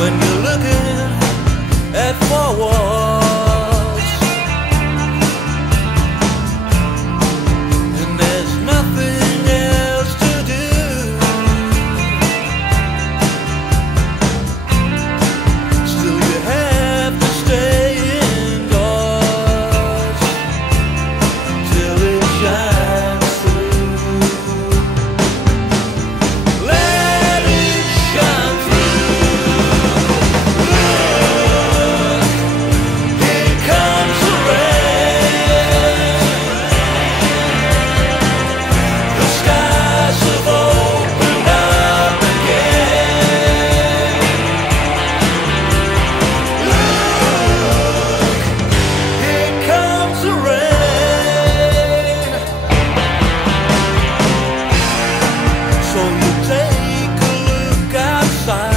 when you're looking at four walls, and there's nothing else to do. Still you have to stay indoors till it shines through. Let it shine through. Look, here comes the rain. The skies have opened up again. Look, here comes the rain. So you take a look outside,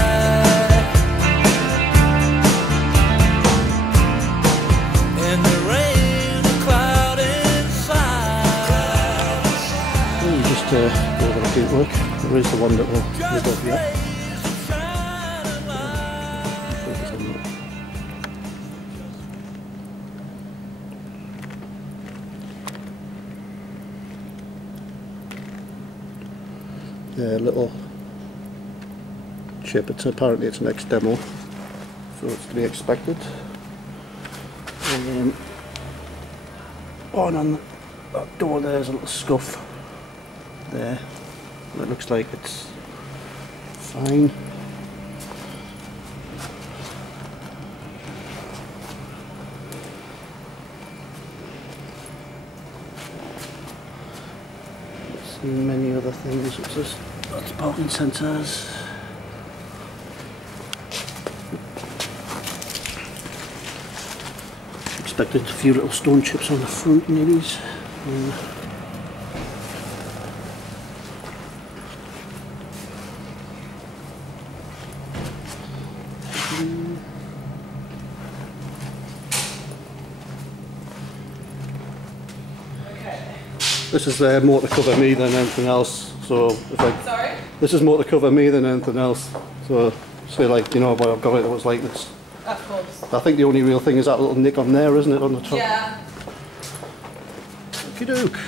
and there ain't a cloud inside. Well, you just go over the paintwork. There is the one that will look up here. Rays of shining light. Focus on that. Yeah, little chip. Apparently it's an ex-demo, so it's to be expected. And then on that door there's a little scuff there. It looks like it's fine. There's many other things. What's this? That's parking sensors. Expected a few little stone chips on the front nearlies. This is more to cover me than anything else. So if Sorry? this is more to cover me than anything else. So say like, you know, what I've got it was like it's. Of course. I think the only real thing is that little nick on there, isn't it, on the top? Yeah. Okie doke.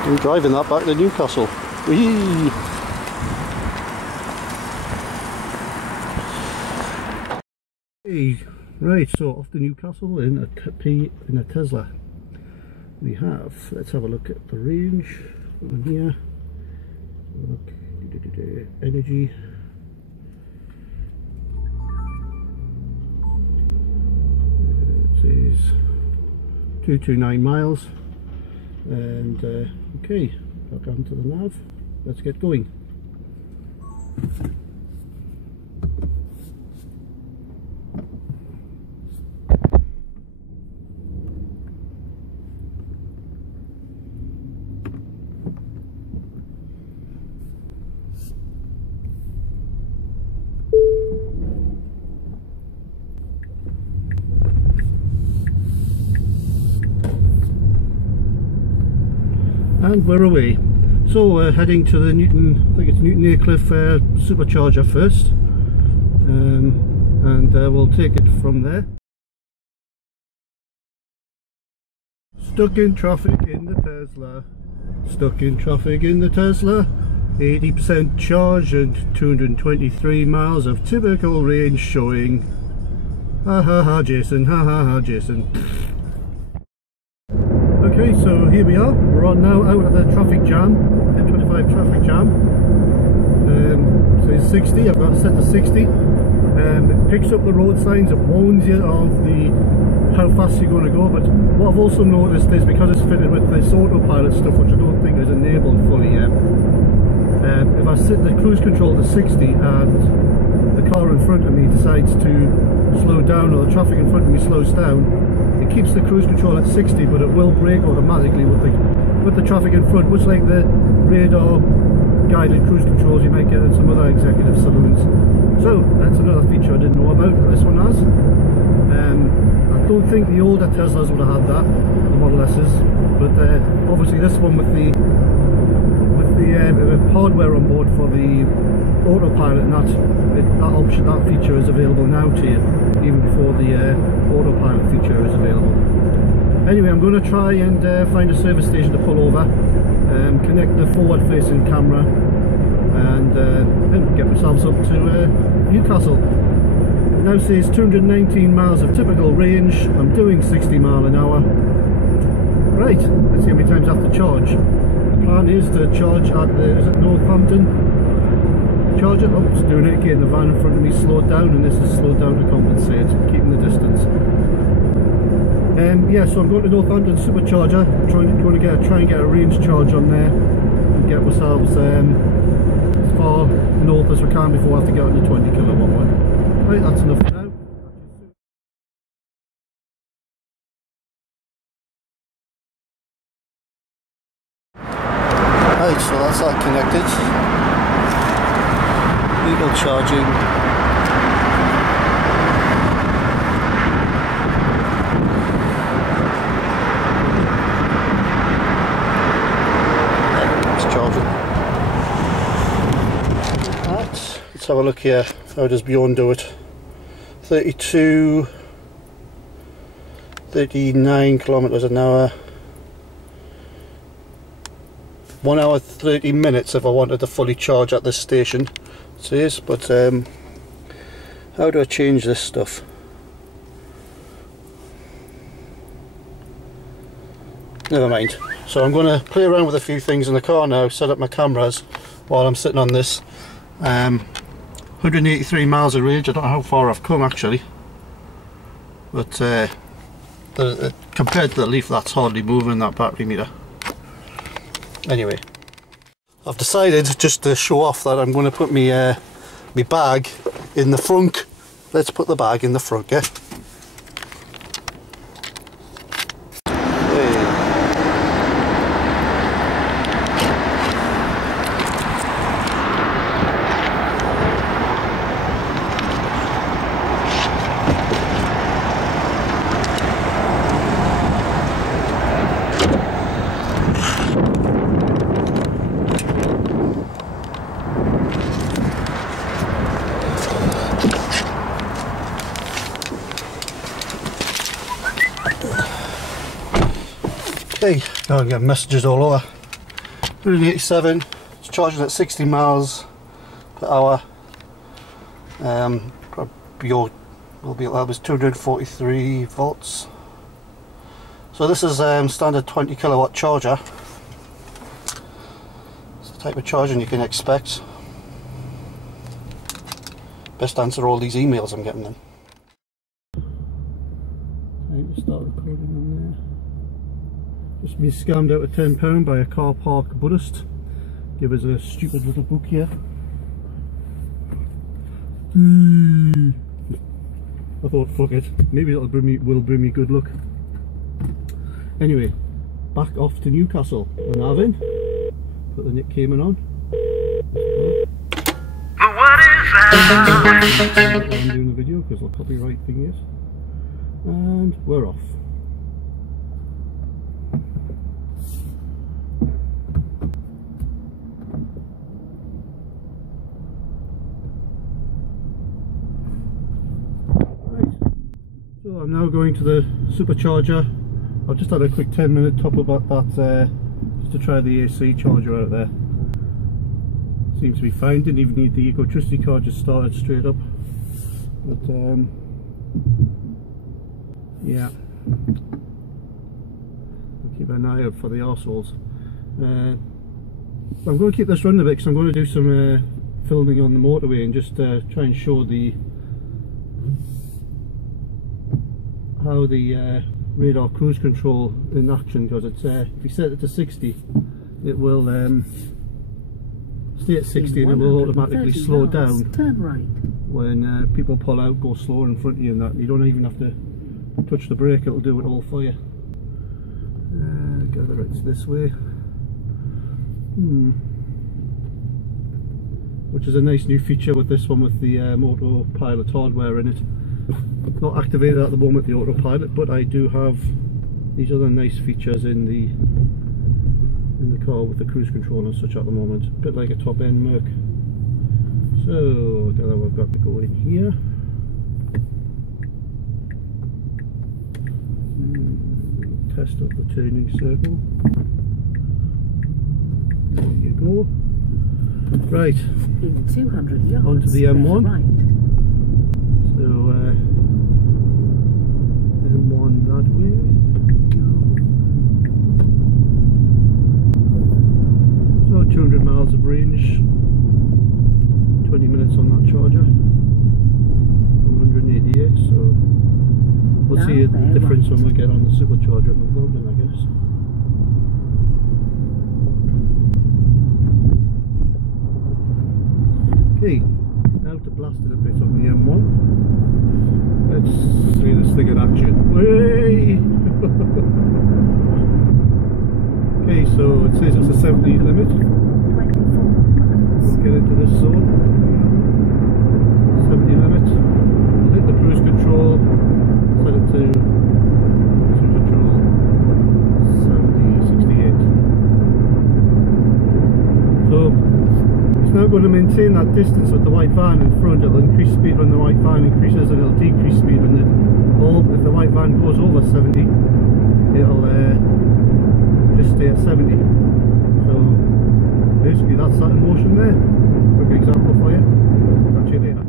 I'm driving that back to Newcastle. Whee! Hey, right, so off to Newcastle in a Tesla. We have, let's have a look at the range on here. Look, energy. It says 229 miles. And okay, back onto the nav. Let's get going. And we're away. So we're heading to the Newton, I think it's Newton Aycliffe Supercharger first, and we'll take it from there. Stuck in traffic in the Tesla. Stuck in traffic in the Tesla. 80% charge and 223 miles of typical range showing. Ha ha ha Jason, ha ha ha Jason. Okay, so here we are. We're on now out of the traffic jam, M25 traffic jam. So it's 60, I've got it set to 60. It picks up the road signs, it warns you of how fast you're going to go, but what I've also noticed is because it's fitted with this autopilot stuff, which I don't think is enabled fully yet, if I set the cruise control to 60 and the car in front of me decides to slow down, or the traffic in front of me slows down, it keeps the cruise control at 60, but it will brake automatically with the traffic in front, much like the radar guided cruise controls you might get in some other executive saloons. So that's another feature I didn't know about that this one has. I don't think the older Teslas would have had that, the Model S's, but obviously this one with the hardware on board for the autopilot, and that feature is available now to you, even before the autopilot feature is available. Anyway, I'm going to try and find a service station to pull over, connect the forward facing camera, and get myself up to Newcastle. It now says 219 miles of typical range. I'm doing 60 miles an hour. Right, let's see how many times I have to charge. The plan is to charge at the, is it Northampton? Charge it. Oh, it's doing it again. The van in front of me slowed down, and this is slowed down to compensate, keeping the distance. Yeah, so I'm going to Northampton Supercharger, trying to get a range charge on there and get ourselves as far north as we can before I have to get on the 20 kilowatt one. Right, that's enough for now. Right, so that's that connected. Vehicle charging. Let's have a look here. How does Bjorn do it? 39 kilometers an hour. 1 hour 30 minutes if I wanted to fully charge at this station, it says. But how do I change this stuff? Never mind. So I'm going to play around with a few things in the car now, set up my cameras while I'm sitting on this. 183 miles of range. I don't know how far I've come actually, but compared to the Leaf, that's hardly moving, that battery meter. Anyway, I've decided just to show off that I'm going to put my bag in the front. Let's put the bag in the front, yeah? Okay, now I get messages all over. 187, it's charging at 60 miles per hour. That was 243 volts. So this is standard 20 kilowatt charger. It's the type of charging you can expect. Best to answer all these emails I'm getting then. Time to start recording on there. Just been scammed out of £10 by a car park Buddhist. Give us a stupid little book here. I thought, fuck it, maybe it'll will bring me good luck. Anyway, back off to Newcastle. I'm Avin. Put the Nick Cayman on. What is that? I'm doing the video because the copyright thing is. And we're off. So I'm now going to the supercharger. I've just had a quick 10-minute top up at that just to try the AC charger out there. seems to be fine. Didn't even need the electricity car, just started straight up. But yeah, I'll keep an eye out for the arseholes. I'm going to keep this running a bit because I'm going to do some filming on the motorway and just try and show how the radar cruise control in action, because it's if you set it to 60, it will stay at 60 and it will automatically slow down. Turn right. When people pull out, go slower in front of you, and that you don't even have to touch the brake, it'll do it all for you. Gather it's this way. Which is a nice new feature with this one, with the Autopilot hardware in it. Not activated at the moment, the Autopilot, but I do have these other nice features in the car with the cruise control and such at the moment. A bit like a top end Merc. So now we've got to go in here. Test of the turning circle. There you go. Right. In 200 yards. Onto the M1. Right. So M1 that way. So 200 miles of range. 20 minutes on that charger. 188. So we'll see the difference when we get on the supercharger and the loading, I guess. Okay, now to blast it a bit on the M1. Let's see this thing in action. Way! Okay, so it says it's a 70 limit. 24 miles. We'll get into this zone. 70 limit. We'll hit the cruise control. Set it to cruise control 70, 68. So it's now going to maintain that distance with the white van in front. It'll increase speed when the white van increases, and it'll decrease speed when if the white van goes over 70, it'll just stay at 70. So basically that's that in motion there. Quick example for you. Catch you later.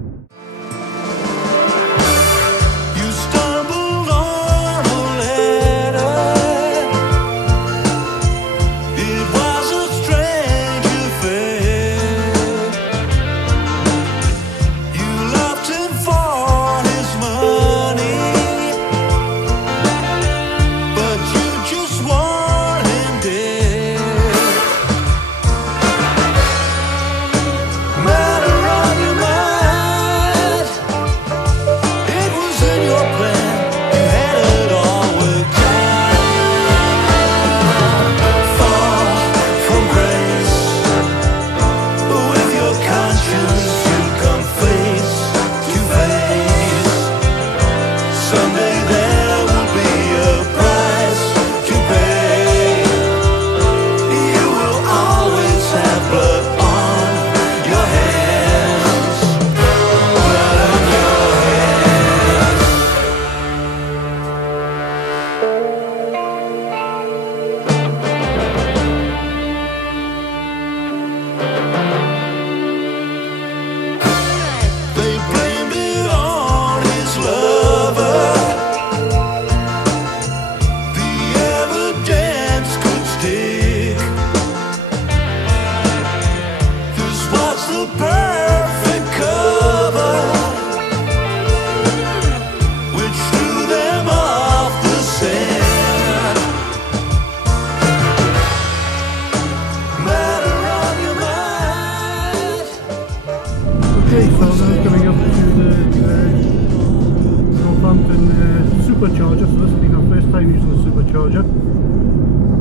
Supercharger, so this will be our first time using the supercharger.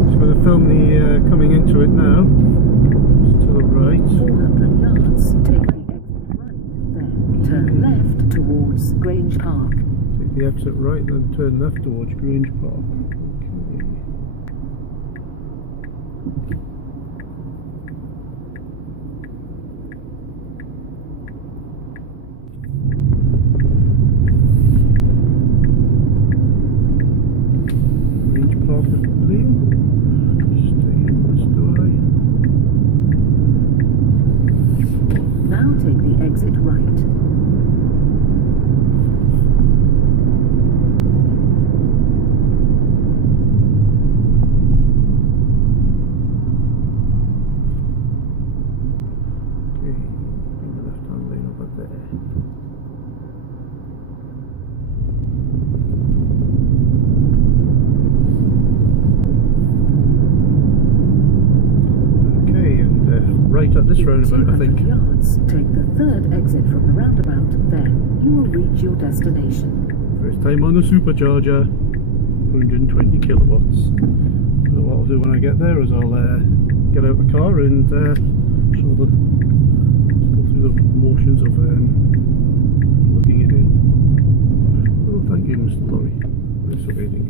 Just going to film the coming into it now. Just to the right. 400 yards, take the exit right, then turn left towards Grange Park. Take the exit right, then turn left towards Grange Park. take the exit right. Right at this roundabout, I think. Yards, take the third exit from the roundabout, then you will reach your destination. First time on the supercharger, 120 kilowatts. So what I'll do when I get there is I'll get out the car and go through the motions of plugging it in. Oh, thank you, Mr. Lorry. Thanks for waiting.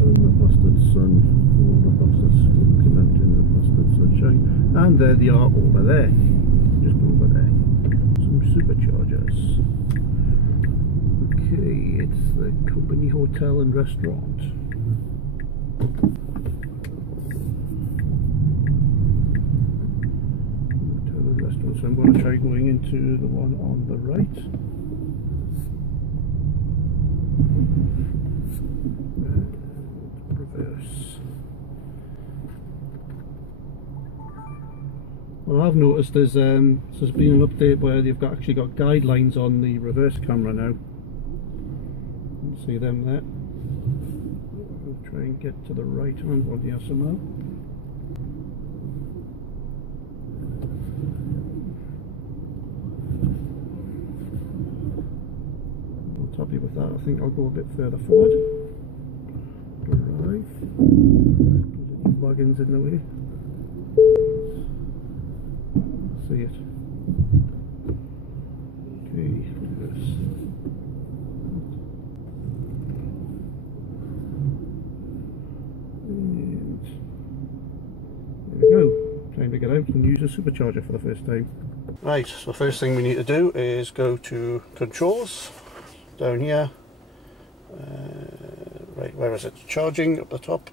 The bastard sun. The bastards come out in the bastard sunshine, and there they are over there, just over there, some superchargers. Okay, it's the company hotel and restaurant. Hotel and restaurant, so I'm going to try going into the one on the right. Reverse. Well, I've noticed there's been an update where they've actually got guidelines on the reverse camera now. You can see them there. I'll try and get to the right hand one here somehow. Not happy with that. I think I'll go a bit further forward. Right. Wagons in the way. See it. Okay, reverse. And there we go. Time to get out and use a supercharger for the first time. Right, so first thing we need to do is go to controls down here. Right, where is it? Charging up the top.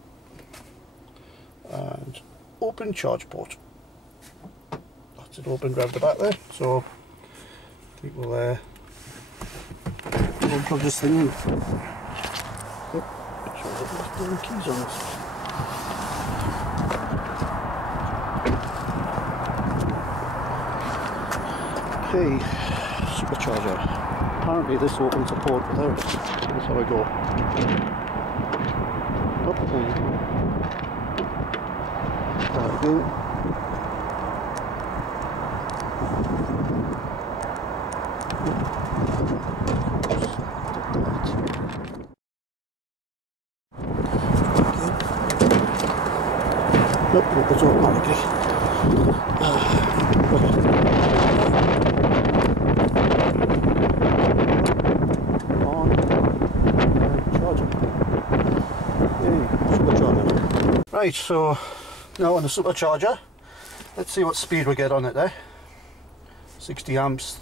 And open charge port. That's it, opened round the back there. So I think we'll unplug this thing in. Yep, make sure that there's no keys on this. Okay, supercharger. Apparently this opens a port without it. That's how I go. Up and there we go. Nope, opens automatically. Right, so now on the supercharger, let's see what speed we get on it there. 60 amps,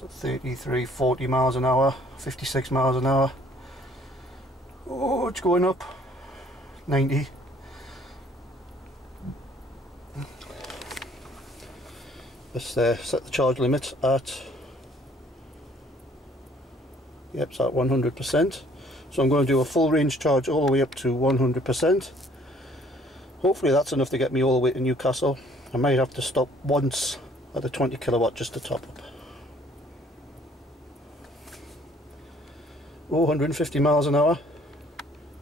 so 33, 40 miles an hour, 56 miles an hour. Oh, it's going up. 90. Let's set the charge limit at, yep, it's at 100%. So I'm going to do a full range charge all the way up to 100%. Hopefully that's enough to get me all the way to Newcastle. I might have to stop once at the 20 kilowatt just to top up. Oh, 150 miles an hour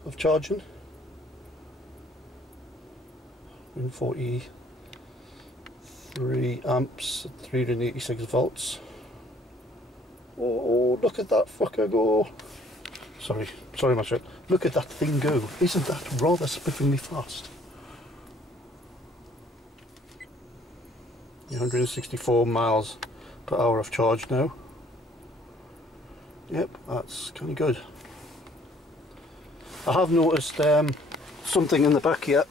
of charging. 143 amps at 386 volts. Oh, look at that fucker go. Sorry Master. Look at that thing go. Isn't that rather spiffingly fast? 164 miles per hour of charge now. Yep, that's kind of good. I have noticed something in the back here.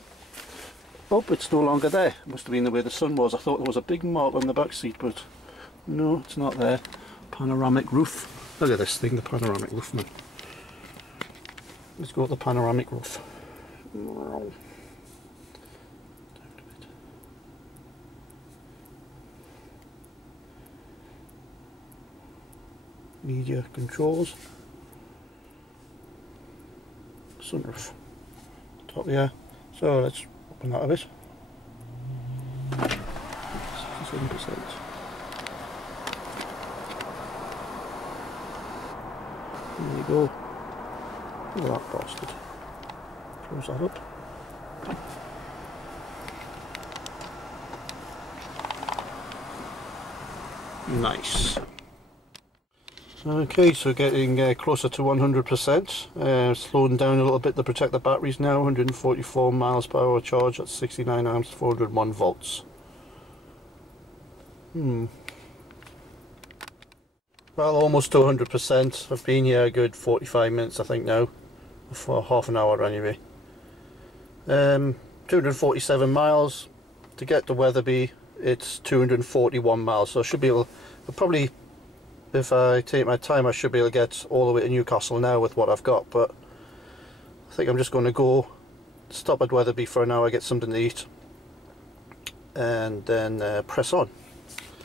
Oh, it's no longer there. It must have been the way the sun was. I thought there was a big mark on the back seat, but no, it's not there. Panoramic roof. Look at this thing, the panoramic roof, man. Let's go to the panoramic roof. media controls, sunroof, top here. So let's open that a bit. 67%. There you go. Look at that bastard. Close that up. Nice. Okay, so getting closer to 100%. Slowing down a little bit to protect the batteries now. 144 miles per hour charge at 69 amps, 401 volts. Well, almost to 100%. I've been here a good 45 minutes, I think now, for half an hour anyway. 247 miles. To get to Wetherby, it's 241 miles, so I should be able, probably, if I take my time, I should be able to get all the way to Newcastle now with what I've got. But I think I'm just going to go stop at Wetherby for an hour, get something to eat, and then press on.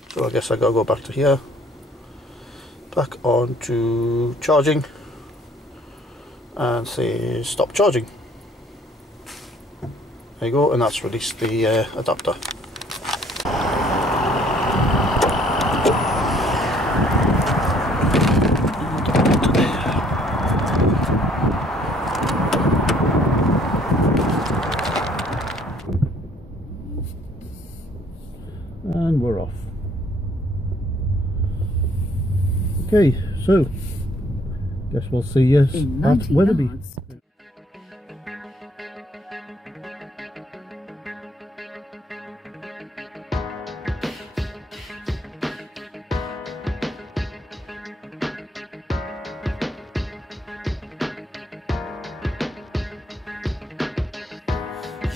So I guess I gotta go back to here, back on to charging, and say stop charging. There you go, and that's released the adapter. And we're off. Okay, so guess we'll see you at Wetherby. Yards.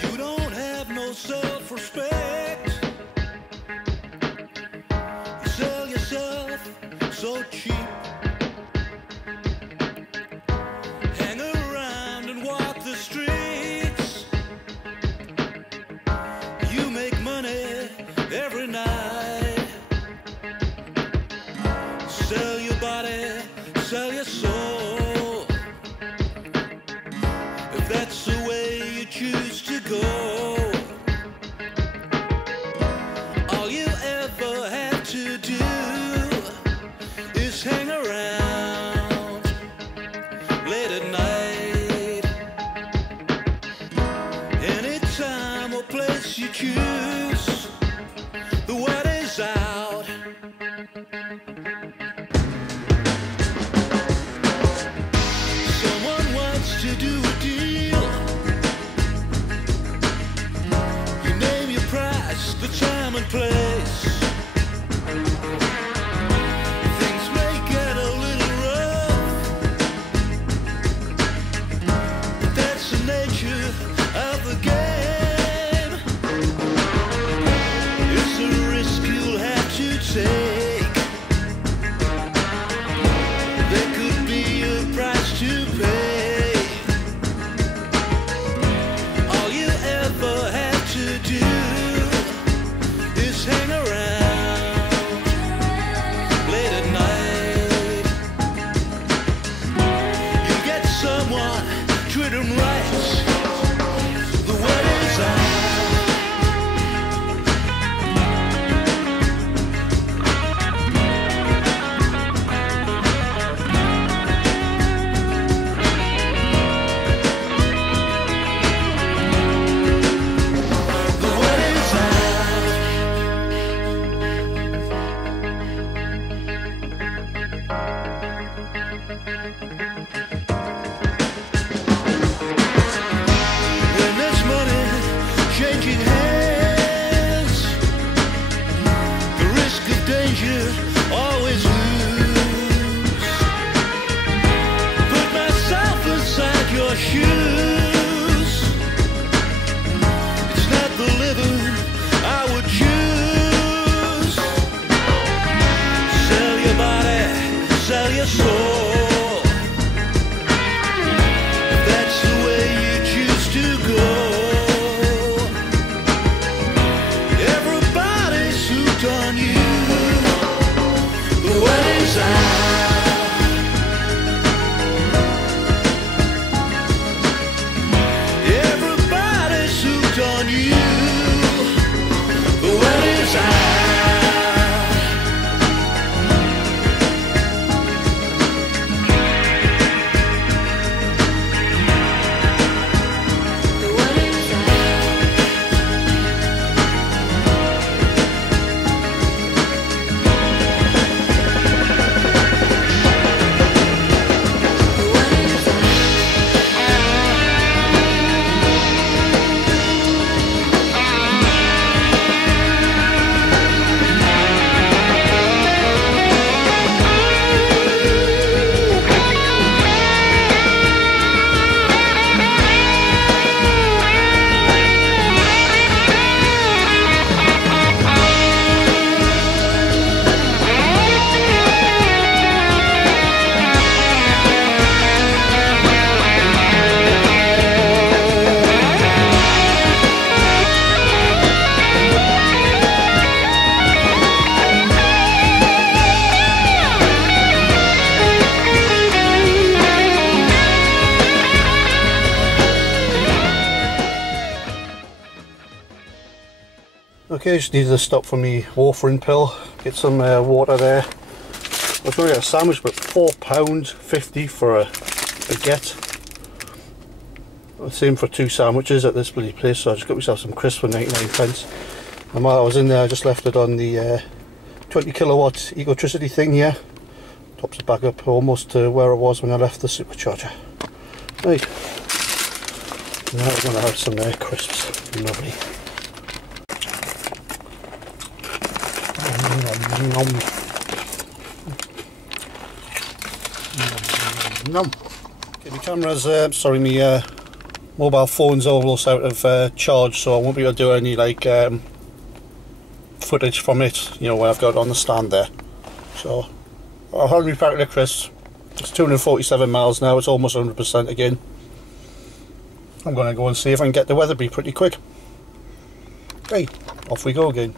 You don't have no self-respect. You sell yourself so cheap. Hang around and walk the streets. You make money every night. Sell your body, sell your soul. If that's the way you choose to go, all you ever have to do is hang around late at night. Any time or place you choose, the word is out. Someone wants to do a deal. You name your price, the time and place. Things may get a little rough, but that's the nature of the game. It's a risk you'll have to take. There could be a price to pay. All you ever have to do is hang around late at night. You get someone, treat them right. The word is out. The word is out. When there's money changing hands, the risk of danger always lose. Put myself inside your shoes. It's not the living I would choose. Sell your body, sell your soul. If that's the way you choose to go, everybody's hooked on you. The word is out. Okay, just needed to stop for me watering pill, get some water there. I was going to get a sandwich, but £4.50 for a baguette. Same for 2 sandwiches at this bloody place, so I just got myself some crisps for 99p. And while I was in there, I just left it on the 20 kilowatt electricity thing here. Tops it back up almost to where it was when I left the supercharger. Right, now we're going to have some crisps. Lovely. Okay, my camera's, sorry, my mobile phone's almost out of charge, so I won't be able to do any like footage from it, you know, when I've got it on the stand there. So I'll have my packet of crisps. It's 247 miles now, it's almost 100% again. I'm going to go and see if I can get to Wetherby pretty quick. Okay, off we go again.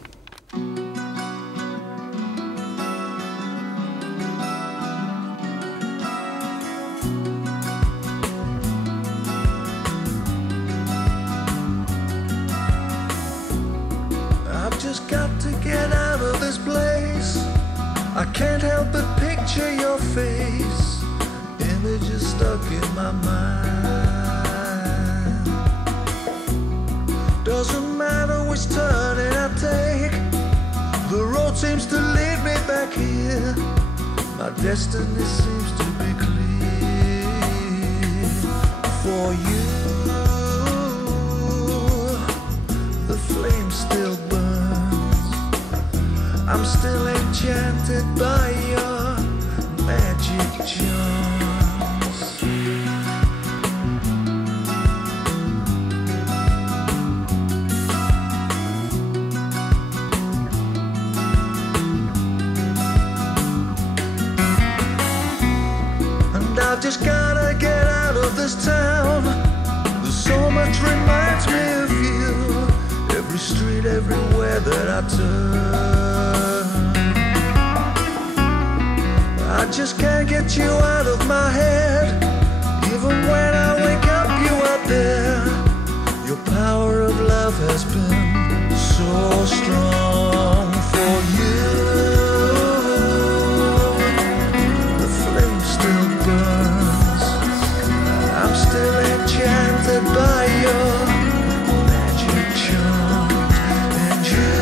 I've just got to get out of this place. I can't help but picture your face. Images stuck in my mind. Doesn't matter which turning I take, the road seems to lead me back here. My destiny seems to be clear. For you, the flame still burns. I'm still enchanted by your magic charms. And I've just gotta get out of this town. There's so much reminds me of you. Every street, everywhere that I turn, I just can't get you out of my head. Even when I wake up, you are there. Your power of love has been so strong. For you, the flame still burns. I'm still enchanted by your magic charms. And you,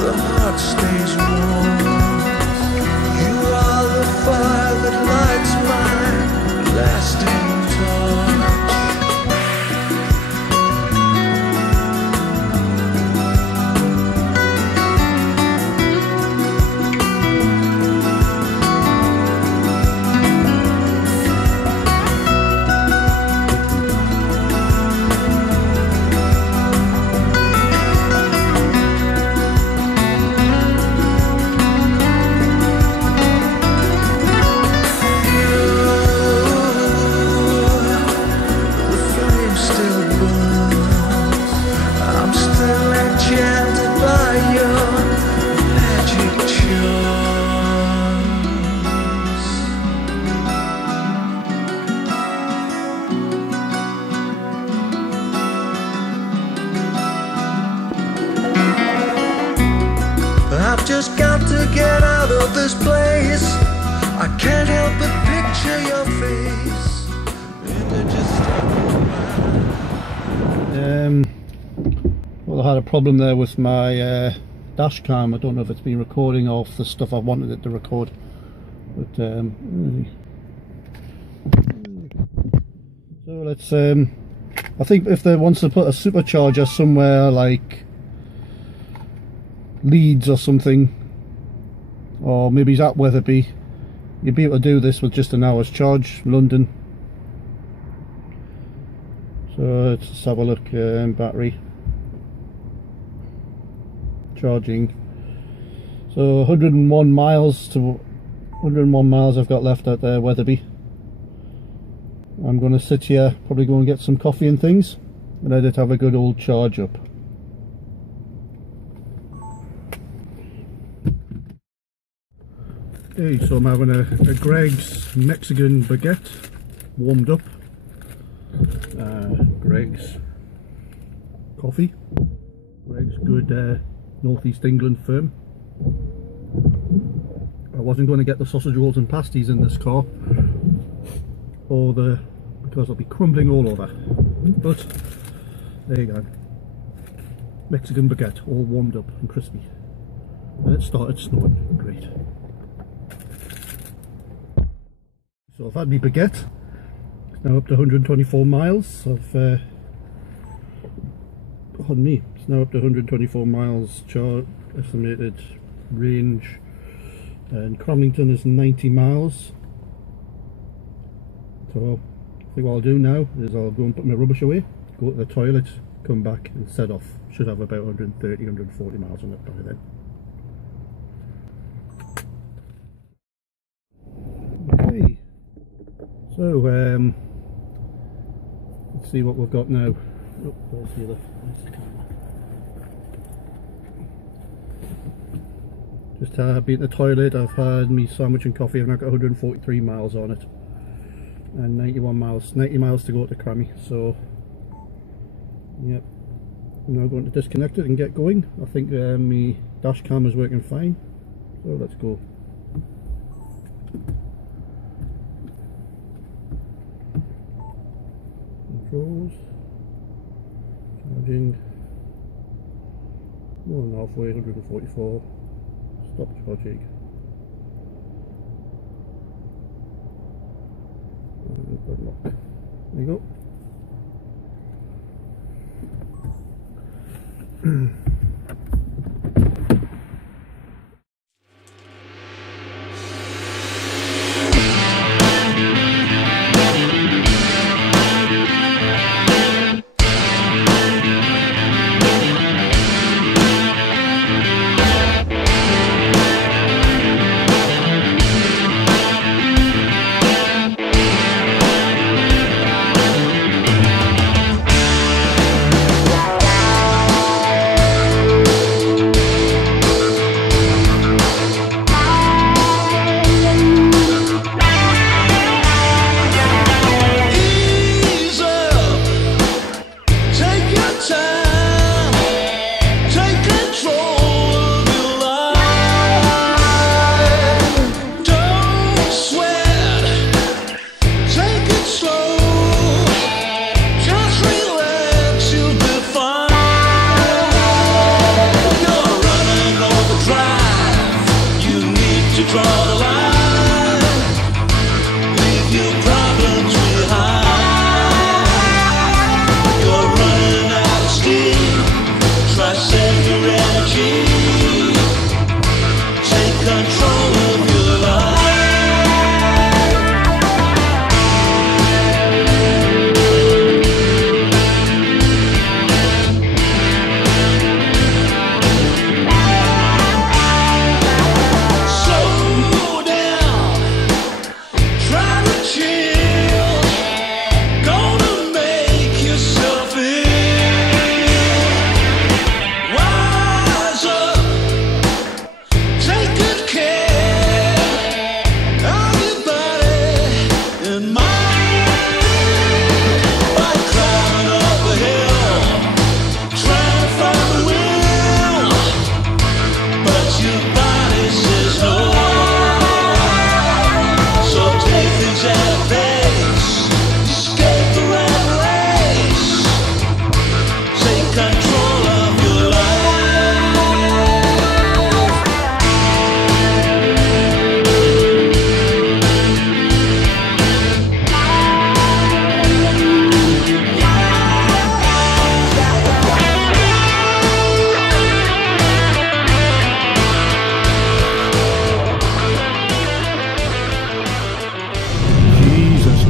the heart stays warm. You are the fire that lights my lasting torch. I've just got to get out of this place. I can't help but picture your face. Images stuck in my mind. Well, I had a problem there with my dash cam. I don't know if it's been recording off the stuff I wanted it to record, but so let's I think if they wants to put a supercharger somewhere like Leeds or something, or maybe he's at Wetherby, you'd be able to do this with just an hour's charge. London. So let's just have a look. Battery charging. So 101 miles I've got left at Wetherby. I'm going to sit here, probably go and get some coffee and things, and let it have a good old charge up. Okay, so I'm having a Greg's Mexican baguette warmed up. Greg's. coffee. Greg's good Northeast England firm. I wasn't going to get the sausage rolls and pasties in this car, because they'll be crumbling all over. But there you go. Mexican baguette, all warmed up and crispy. And it started snowing. Great. So I've had my baguette. It's now up to 124 miles of pardon me, it's now up to 124 miles estimated range, and Cramlington is 90 miles. So I think what I'll do now is I'll go and put my rubbish away, go to the toilet, come back and set off. Should have about 130, 140 miles on it by then. Okay, so let's see what we've got now. Oh, there's the camera. Just been to the toilet, I've had me sandwich and coffee, I've now got 143 miles on it. And 90 miles to go to Crammy, so yep. I'm now going to disconnect it and get going. I think my dash cam is working fine, so let's go. Controls, charging, more than halfway, 144, stop charging. Unlock. There you go.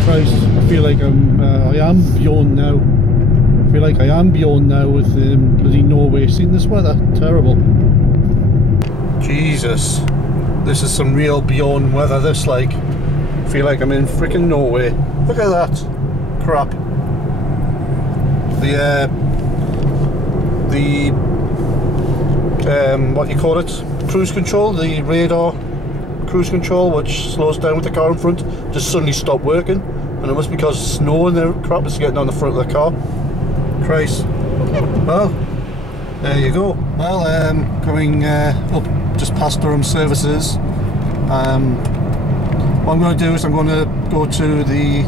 I feel like I am beyond now. I feel like I am beyond now with bloody Norway. Seen this weather? Terrible. Jesus, this is some real beyond weather. This, like, I feel like I'm in freaking Norway. Look at that crap. What do you call it? Cruise control, the radar cruise control, which slows down with the car in front, just suddenly stopped working. And it must be because snow and the crap is getting on the front of the car. Christ. Well, there you go. Well, going up just past Durham Services. What I'm going to do is I'm going to go to the,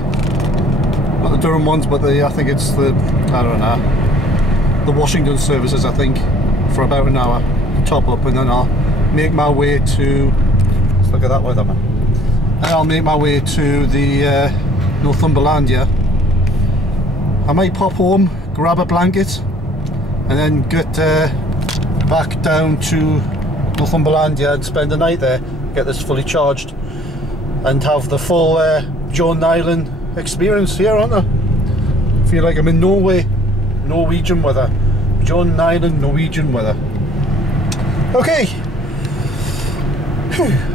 not the Durham ones, but the, I think it's the, I don't know, the Washington Services, I think, for about an hour to top up, and then I'll make my way to, let's look at that weather, man. And I'll make my way to the Northumberlandia. I might pop home, grab a blanket, and then get back down to Northumberlandia and spend the night there, get this fully charged, and have the full John Island experience here, aren't I? Feel like I'm in Norway, Norwegian weather. John Island, Norwegian weather. Okay. Whew.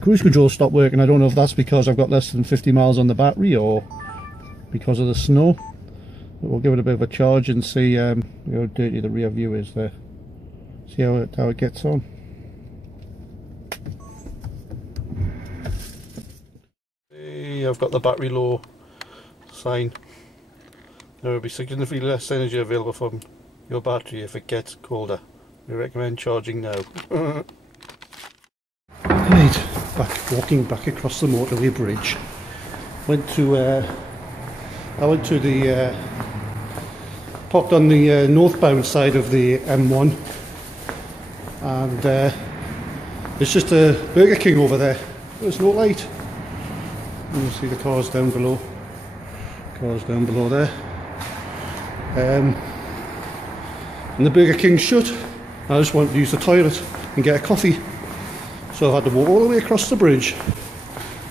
Cruise control stopped working. I don't know if that's because I've got less than 50 miles on the battery or because of the snow. But we'll give it a bit of a charge and see how dirty the rear view is there. See how it gets on. Hey, I've got the battery low sign. There will be significantly less energy available from your battery if it gets colder. We recommend charging now. Right, walking back across the Motorway bridge. I went to the popped on the northbound side of the M1, and there's just a Burger King over there. There's no light. You can see the cars down below. Cars down below there. And the Burger King's shut. I just wanted to use the toilet and get a coffee. So I had to walk all the way across the bridge,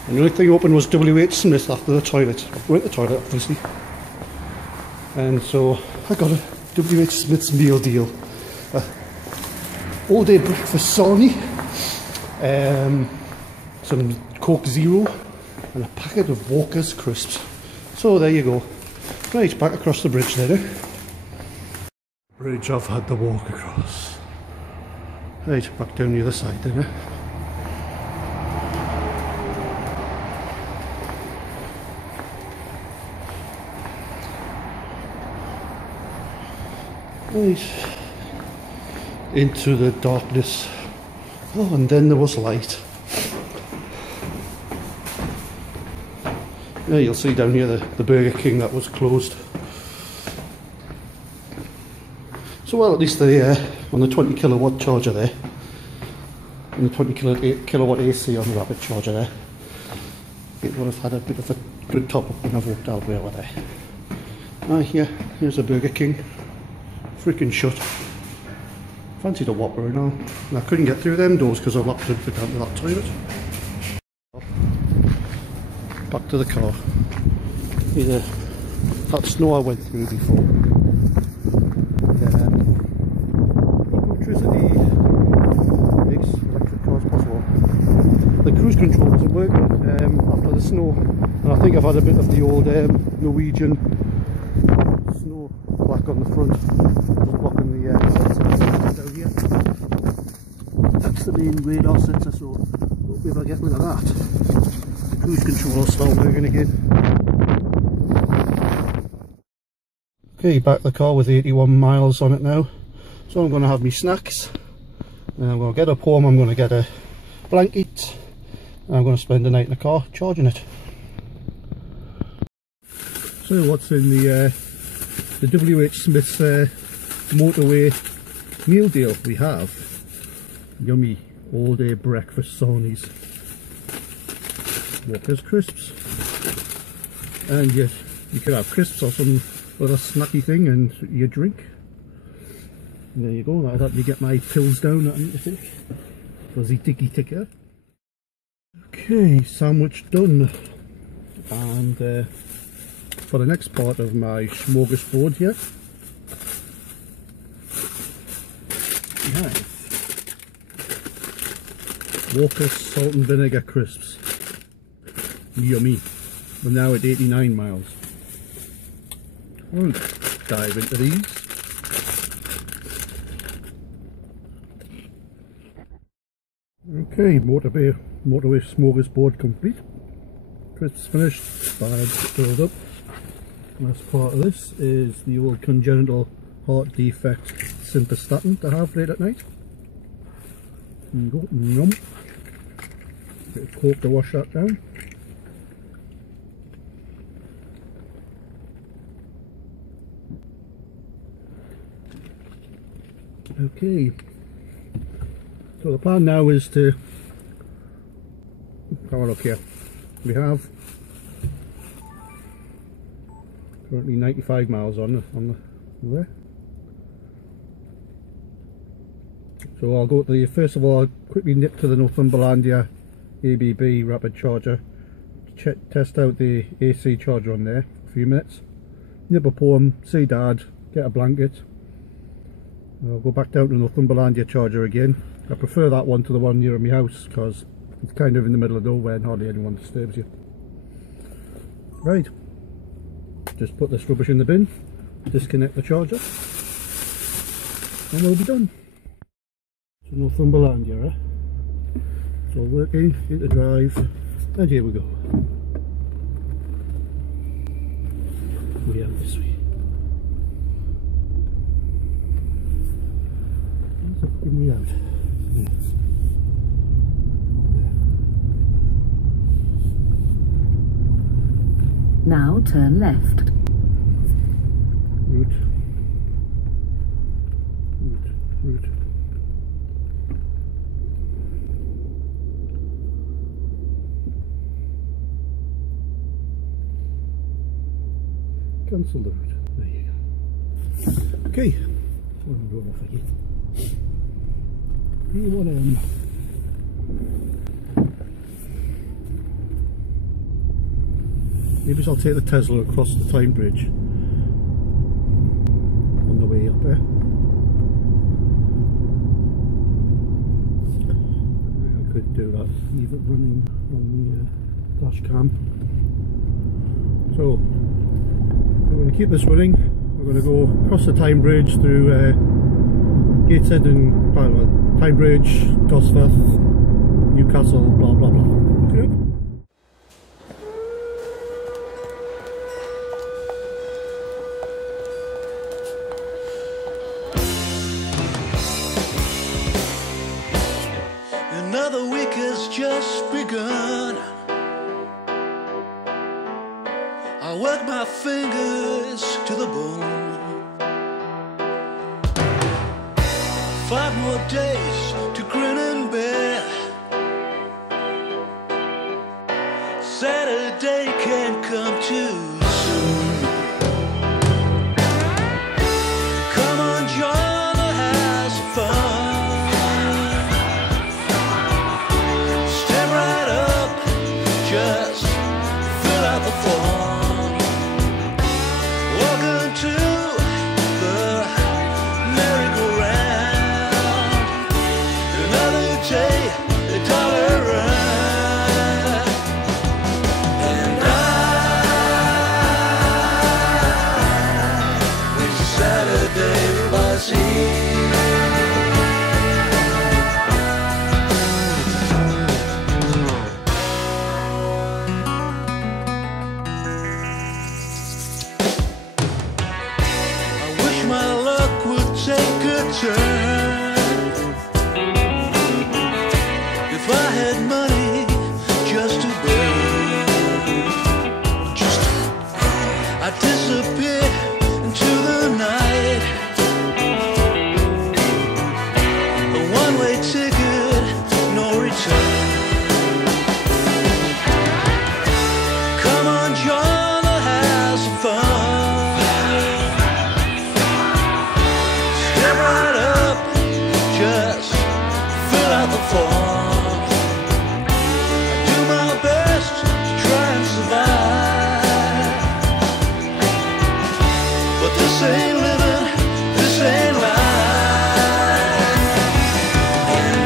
and the only thing open was WH Smith after the toilet. I went to the toilet, obviously. And so I got a WH Smith's meal deal. All day breakfast sarnie, some Coke Zero, and a packet of Walker's crisps. So there you go. Right, back across the bridge there. Bridge I've had to walk across. Right, back down the other side then. Right, into the darkness. Oh, and then there was light. Yeah, you'll see down here the Burger King that was closed. So, well, at least they on the 20 kilowatt charger there, and the 20 kilowatt AC on the rapid charger there, it would have had a bit of a good top up when I've walked all the way over there. Ah, here's a Burger King. Freaking shut. Fancied a Whopper and all. And I couldn't get through them doors because I locked it down to that toilet. Back to the car. Either that snow I went through before. Electricity makes electric cars possible. The cruise control wasn't working after the snow, and I think I've had a bit of the old Norwegian snow black on the front, just blocking the sensor down here. That's the main radar sensor, so hopefully if I get rid of that, the cruise control will start working again. Okay, back the car with 81 miles on it now. So I'm going to have my snacks, and I'm going to get up home, I'm going to get a blanket, and I'm going to spend the night in the car charging it. So what's in the WH Smith's Motorway meal deal? We have yummy all day breakfast sarnies, Walker's crisps, and yes, you could have crisps or some other snacky thing and your drink. And there you go, that'll help me get my pills down that I need to take for the dicky ticker. Okay, sandwich done. And for the next part of my smorgasbord here, we have Walker's salt and vinegar crisps. Yummy. We're now at 89 miles. We'll dive into these. Okay, Motorway smorgasbord complete. Crisps finished, bags filled up. Last part of this is the old congenital heart defect simvastatin to have late at night. There you go, yum. Bit of Coke to wash that down. Okay, so the plan now is to have a look here. We have currently 95 miles on there. So I'll go to the, first of all, I'll quickly nip to the Northumberlandia ABB rapid charger, test out the AC charger on there for a few minutes, nip up home, see Dad, get a blanket. I'll go back down to the Northumberlandia charger again. I prefer that one to the one near my house because it's kind of in the middle of nowhere and hardly anyone disturbs you. Right, just put this rubbish in the bin, disconnect the charger, and we'll be done. So Northumberlandia, eh? It's all working, into drive, and here we go. We out this way. We out. Now turn left. Route. Cancel the route. There you go. Okay. One go off again. E1M. Maybe I'll take the Tesla across the Tyne Bridge on the way up there. I could do that, leave it running on the dash cam. So we're going to keep this running. We're going to go across the Tyne Bridge through Gateshead and Tyne Bridge, Gosforth, Newcastle, blah blah blah. Okay. Another week has just begun. I work my fingers to the bone. 5 more days to grin and bear. Saturday can't come too soon. Come on, join the house of fun. Step right up, just fill out the form. Welcome to the merry-go-round. Another day, a dollar run. And I wish Saturday was here. I wish my luck would take a turn. If I had money just to burn, I'd disappear into the night. A one-way ticket, no return. Come on, join the house of fun. Step right up, just fill out the form. Do my best to try and survive, but this ain't living, this ain't life. And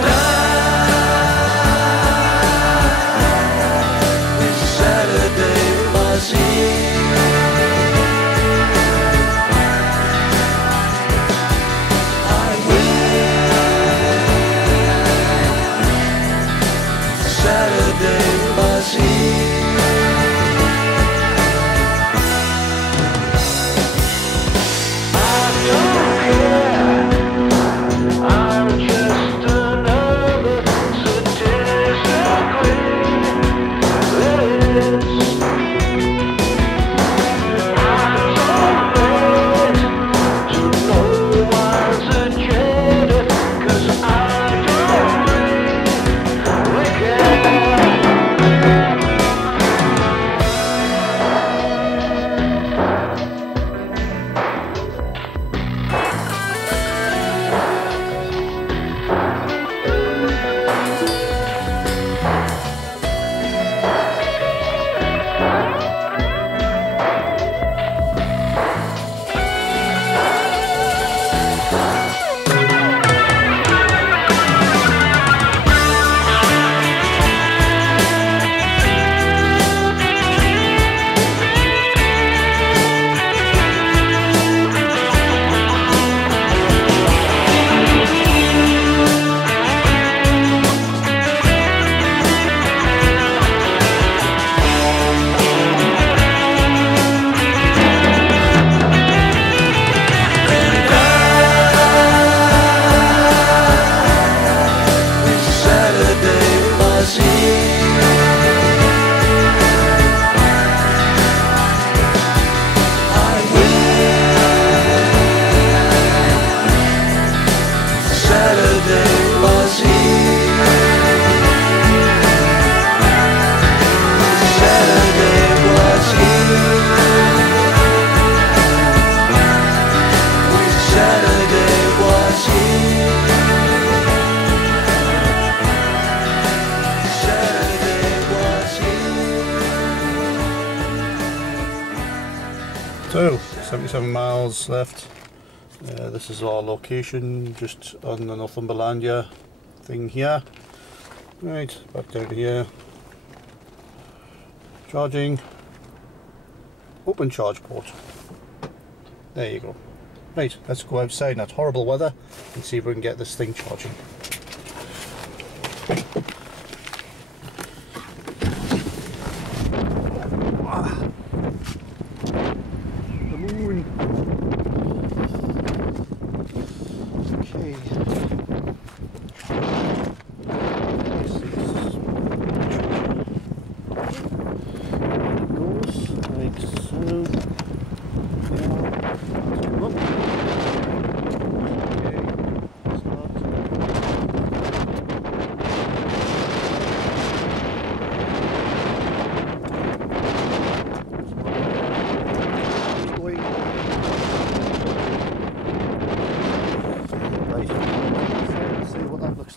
So, 77 miles left. This is our location, just on the Northumberlandia thing here. Right, back down here. Charging. Open charge port. There you go. Right, let's go outside in that horrible weather and see if we can get this thing charging. The moon. Okay. Like so.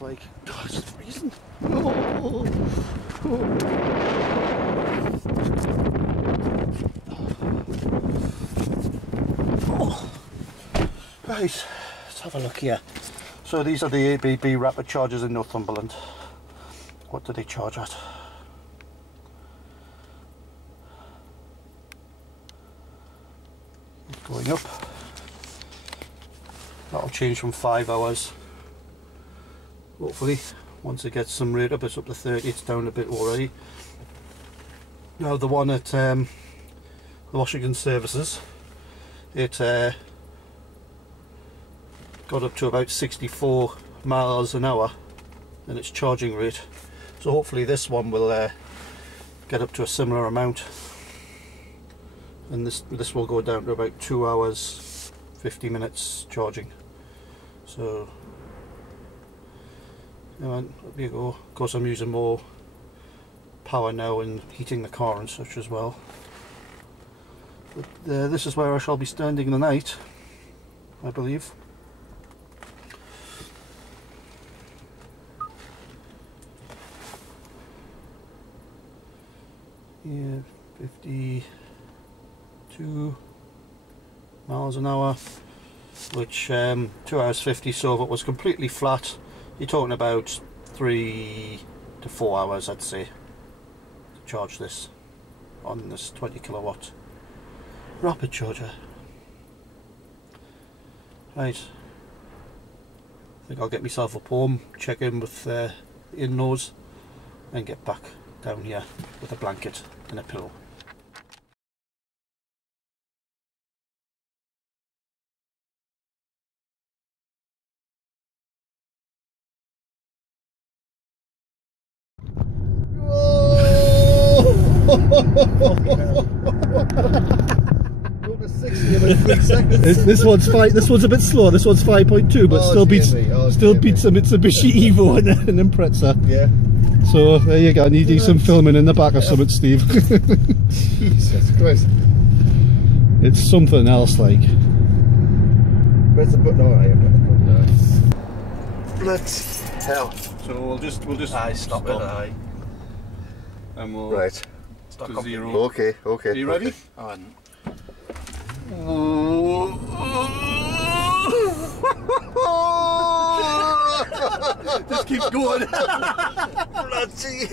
Like, oh, it's freezing. Oh. Oh. Right, let's have a look here. So these are the ABB rapid chargers in Northumberland. What do they charge at? Going up. That'll change from 5 hours. Hopefully, once it gets some rate up, it's up to 30, it's down a bit already. Now the one at the Washington Services, it got up to about 64 miles an hour in its charging rate. So hopefully this one will get up to a similar amount. And this will go down to about 2 hours, 50 minutes charging. So up you go. Of course I'm using more power now in heating the car and such as well. But this is where I shall be standing the night, I believe. Yeah, 52 miles an hour, which 2 hours 50, so if it was completely flat, you're talking about 3 to 4 hours, I'd say, to charge this on this 20 kilowatt rapid charger. Right, I think I'll get myself up home, check in with the in-laws and get back down here with a blanket and a pillow. This one's a bit slow. This one's 5.2, but still beats a Mitsubishi Evo and an Impreza. Yeah. So there you go. I need some filming in the back of something, Steve. Jesus Christ! It's something else, like. Where's the button? Oh, I have got the button. Bloody hell! So we'll just stop it. Aye. And we'll right. Stop to 0. Okay. Are you ready? Okay. Just keep going. Bloody.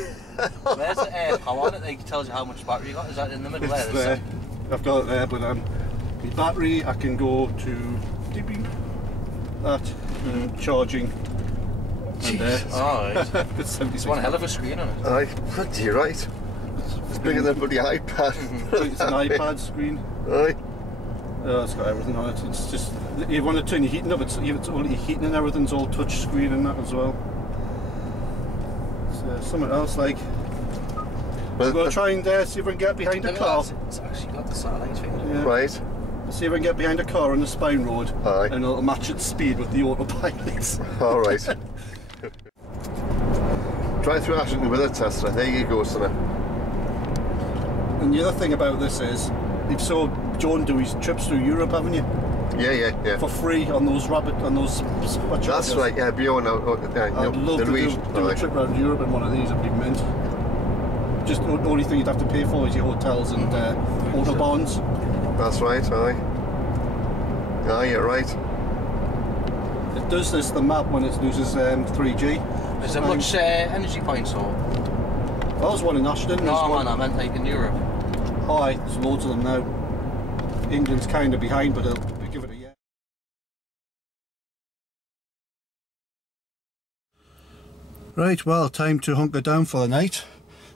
Where's the power on it? It tells you how much battery you got. Is that in the middle It's there? I've got it there, but the battery I can go to that charging. And there. Alright. It's one hell of a screen on it. Aye, bloody right. It's bigger than a bloody iPad. It's an iPad screen. Aye. Oh, it's got everything on it. It's just, you want to turn your heating up, it's all your heating and everything's all touch screen and that as well. It's something else like. We'll try and see if we can get behind a car. It's actually got the satellite thing. Yeah. Right. See if we can get behind a car on the spine road. Aye. And it'll match its speed with the autopilot. Alright. Drive through Ashton with a Tesla. There you go, son. And the other thing about this is, you've saw John do his trips through Europe, haven't you? Yeah. For free on those Superchargers. That's right, yeah, beyond I'd love to do a trip around Europe in one of these, it'd be mint. Just the only thing you'd have to pay for is your hotels and autobahns. That's right, aye. Aye, you're right. It does this, the map, when it loses 3G. Is there much energy points or? Oh, there's one in Ashton. No, man, I meant like in Europe. Oh, aye, there's loads of them now. England's kind of behind, but they'll give it a yeah. Right, well, time to hunker down for the night.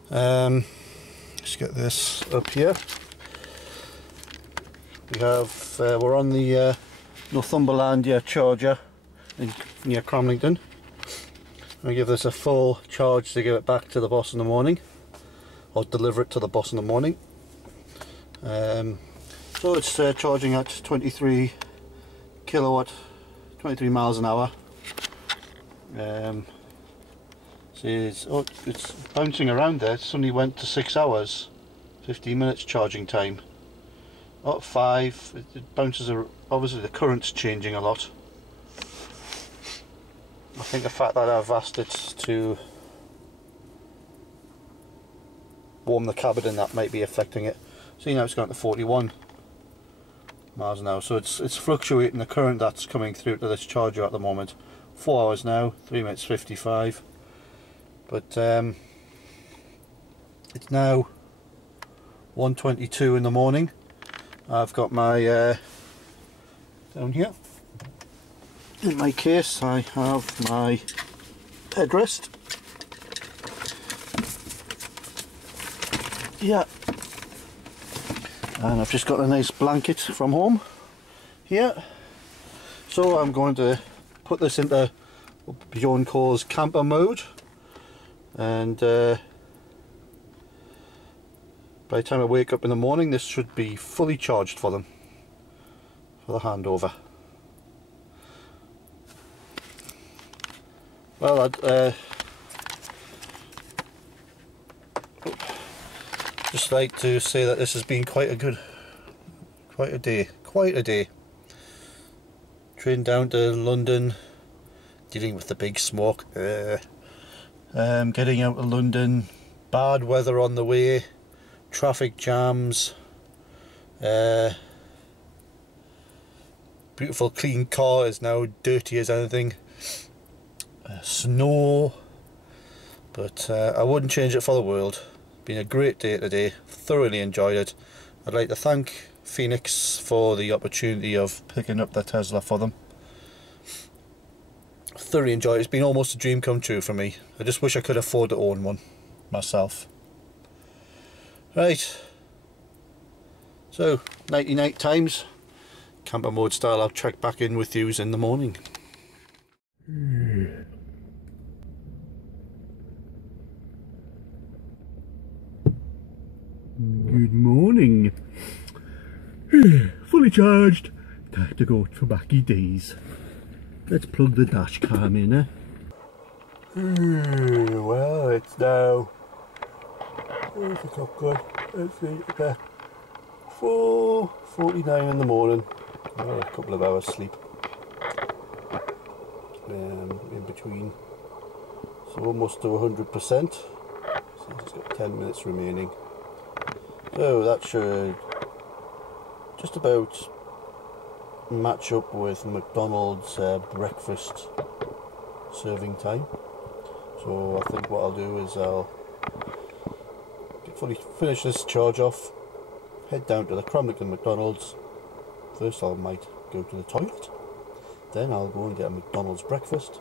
Let's get this up here. We have, we're on the Northumberland charger near Cramlington. I'll give this a full charge to give it back to the boss in the morning, or deliver it to the boss in the morning. So it's charging at 23 kilowatt, 23 miles an hour. It's bouncing around there. It suddenly went to 6 hours, 15 minutes charging time. At 5, it bounces. Obviously, the current's changing a lot. I think the fact that I've asked it to warm the cabin and that might be affecting it. See, now it's going to 41 miles an hour, so it's fluctuating the current that's coming through to this charger at the moment. 4 hours now, 3 minutes 55. But it's now 1:22 in the morning. I've got my down here in my case. I have my headrest. Yeah, and I've just got a nice blanket from home here. So I'm going to put this into what Bjorn calls camper mode, and by the time I wake up in the morning, this should be fully charged for them, for the handover. Well, I'd just like to say that this has been quite a day. Train down to London, dealing with the big smoke. Getting out of London, bad weather on the way, traffic jams, beautiful clean car is now dirty as anything, snow, but I wouldn't change it for the world. Been a great day today, thoroughly enjoyed it. I'd like to thank Phoenix for the opportunity of picking up the Tesla for them. Thoroughly enjoyed it. It's been almost a dream come true for me. I just wish I could afford to own one myself. Right, so 99 times camper mode style. I'll check back in with yous in the morning. Good morning. Fully charged. Time to go to backy days. Let's plug the dash cam in, eh? Well, it's now, where's the clock gone? Let's see, okay, 4:49 in the morning. A couple of hours sleep in between, so almost to 100%. So it's got 10 minutes remaining. So that should just about match up with McDonald's breakfast serving time. So I think what I'll do is I'll fully finish this charge off, head down to the Cramlington McDonald's. First I might go to the toilet, then I'll go and get a McDonald's breakfast,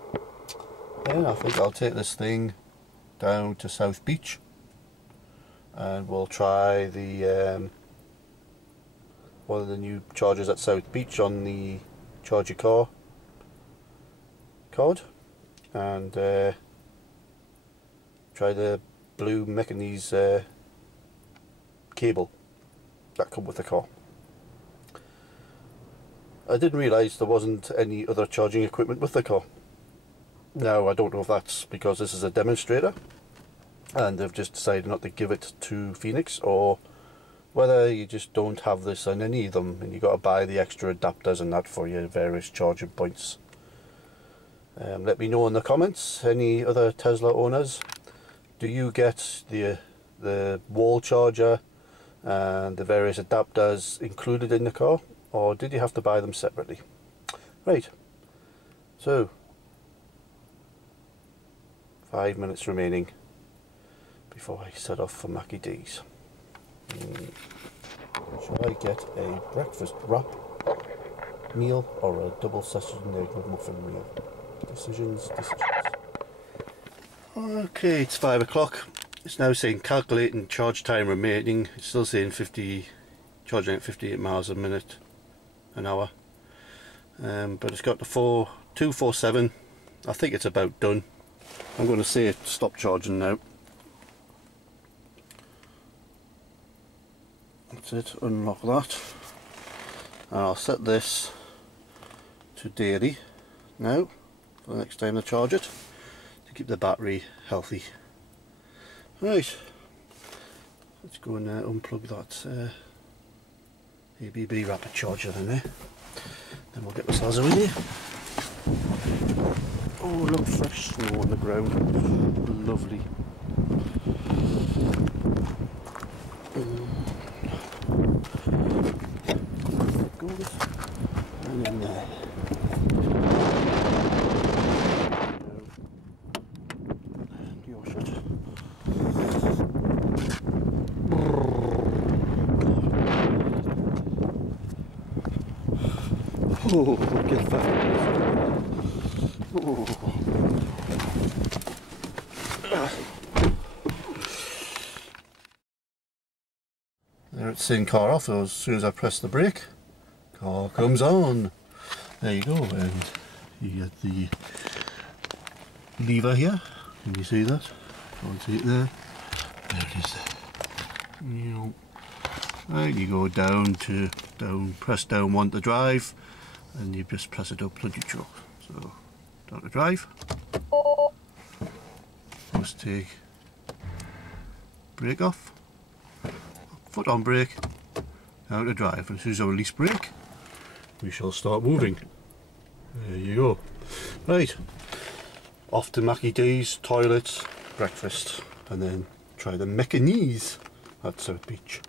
then I think I'll take this thing down to South Beach and we'll try the one of the new chargers at South Beach on the Charge Your Car card, and try the blue Mechanis cable that come with the car. I didn't realise there wasn't any other charging equipment with the car. Now I don't know if that's because this is a demonstrator and they've just decided not to give it to Phoenix, or whether you just don't have this on any of them and you got to buy the extra adapters and that for your various charging points. Let me know in the comments, any other Tesla owners, do you get the wall charger and the various adapters included in the car, or did you have to buy them separately? Right, so 5 minutes remaining before I set off for Mackie D's. Shall I get a breakfast wrap meal or a double sausage and egg McMuffin meal? Decisions. Okay, it's 5 o'clock. It's now saying calculating charge time remaining. It's still saying charging at 58 miles an hour. But it's got the 247. I think it's about done. I'm going to say stop charging now. That's it, unlock that. And I'll set this to daily now for the next time I charge it, to keep the battery healthy. Right, let's go and unplug that ABB rapid charger in there. Then we'll get ourselves over here. Oh, look, fresh snow on the ground. Lovely. Goes. And in there. And you're shut. Oh, get that. Oh. There it's saying car off, so as soon as I press the brake, car comes on. There you go, and you get the lever here. Can you see that? Can't see it there. There it is. Right, you go down, press down 1 to drive, and you just press it up to neutral. So down to drive. Must take brake off. Foot on brake. Down to drive. And as soon as I release brake, we shall start moving. There you go. Right. Off to Mackie D's, toilets, breakfast, and then try the Mechanis at South Beach.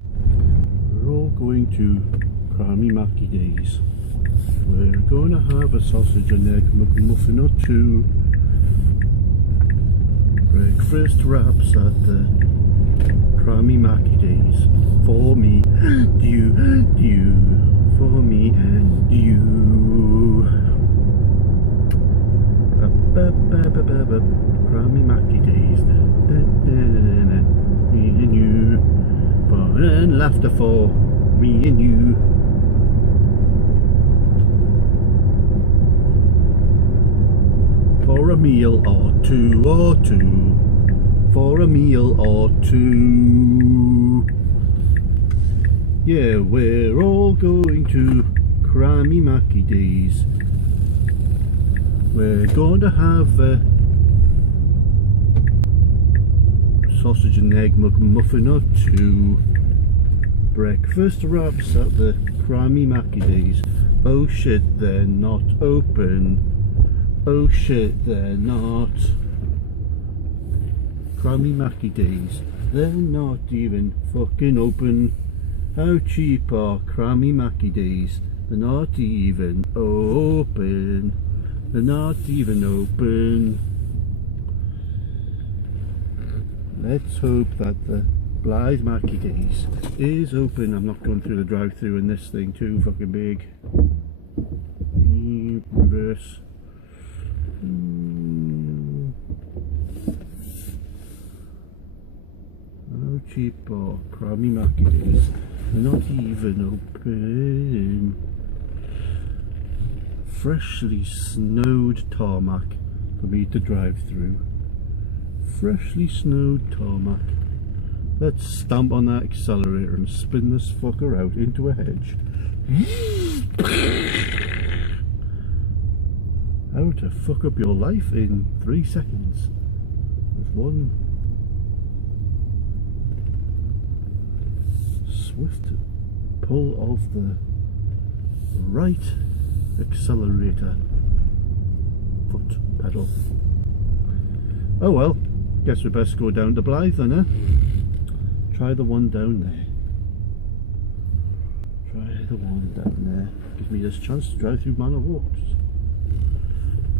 We're all going to Crammy Mackie D's. We're going to have a sausage and egg McMuffin or 2. Breakfast wraps at the Crammy Mackie D's. For me and you, for me and you. Crammy Mackie D's. Me and you. Fun and laughter for me and you. For a meal or two, for a meal or 2. Yeah, we're all going to Crammy Mackie D's. We're going to have a sausage and egg McMuffin or 2. Breakfast wraps at the Crammy Mackie D's. Oh shit, they're not open. Oh shit, they're not. Crammy Mackie D's, they're not even fucking open. How cheap are Crammy Mackie D's? They're not even open. They're not even open. Let's hope that the Blythe Mackie D's is open. I'm not going through the drive-through in this thing, too fucking big. Reverse. How cheap are Crammy Mackie D's? They're not even open. Freshly snowed tarmac for me to drive through. Freshly snowed tarmac. Let's stamp on that accelerator and spin this fucker out into a hedge. How to fuck up your life in 3 seconds with one swift pull of the right accelerator foot pedal. Oh well, guess we best go down to Blythe then, eh? try the one down there. Try the one down there. Gives me this chance to drive through Manor Walks.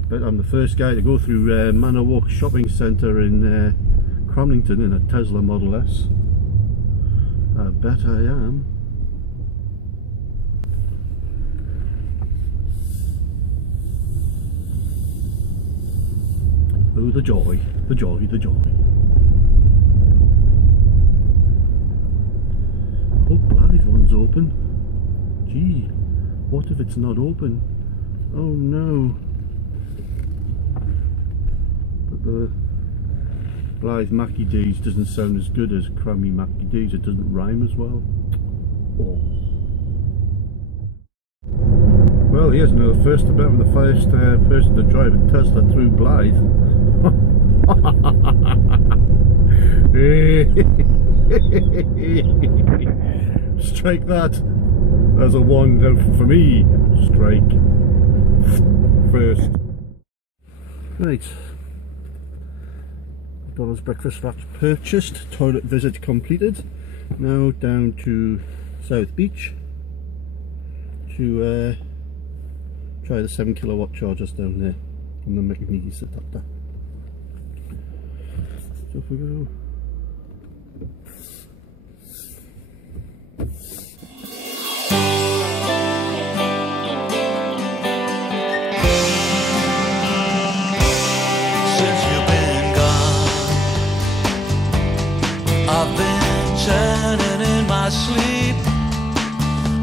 But I'm the first guy to go through Manor Walk Shopping Centre in Cramlington in a Tesla Model S. I bet I am. Oh, the joy, the joy, the joy. I hope Blythe one's open. Gee, what if it's not open? Oh no. But the Blythe Mackie D's doesn't sound as good as Crammy Mackie D's. It doesn't rhyme as well. Oh. Well, here's another first about I'm the first person to drive a Tesla through Blythe. Strike that as a one for me. Strike first. Right. McDonald's breakfast wraps purchased. Toilet visit completed. Now down to South Beach to try the 7 kilowatt chargers down there on the Magnesium adapter. So off we go. Since you've been gone, I've been turning in my sleep.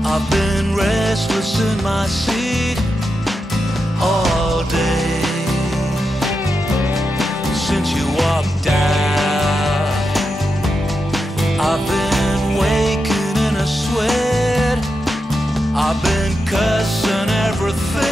I've been restless in my seat all day. Since you walked out, I've been waking in a sweat. I've been cussing everything